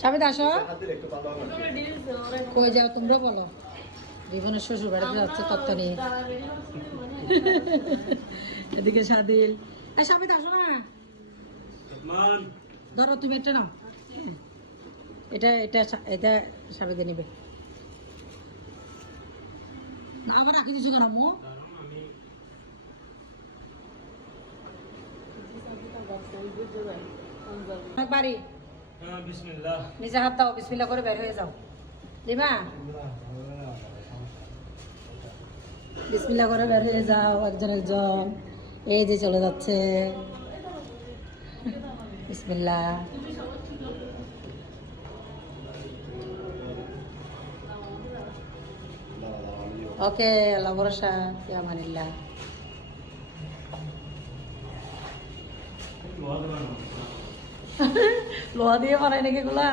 সাবিত আসো। কই যাও তোমরা বলো? জীবনের শ্বশুর বাড়িতে যাচ্ছে তত্ত্ব নিয়ে। এদিকে সাদিল। সাবিত আসো না। ধরো তুমি এটা নাও। এটা এটা এটা সাবিতে নিবে। আবার রাখি দিছো কেন মো? বাড়ি নিজে হাত দাও, বিসমিল্লাহ করে বের হয়ে যাও। দিবা বিসমিল্লাহ করে বের হয়ে যাও একজন একজন। এই যে চলে যাচ্ছে। বিসমিল্লাহ। ওকে, আল্লাহ ভরসা, আমানিল্লাহ। লোহা দিয়ে বানায় নাকি এগুলা?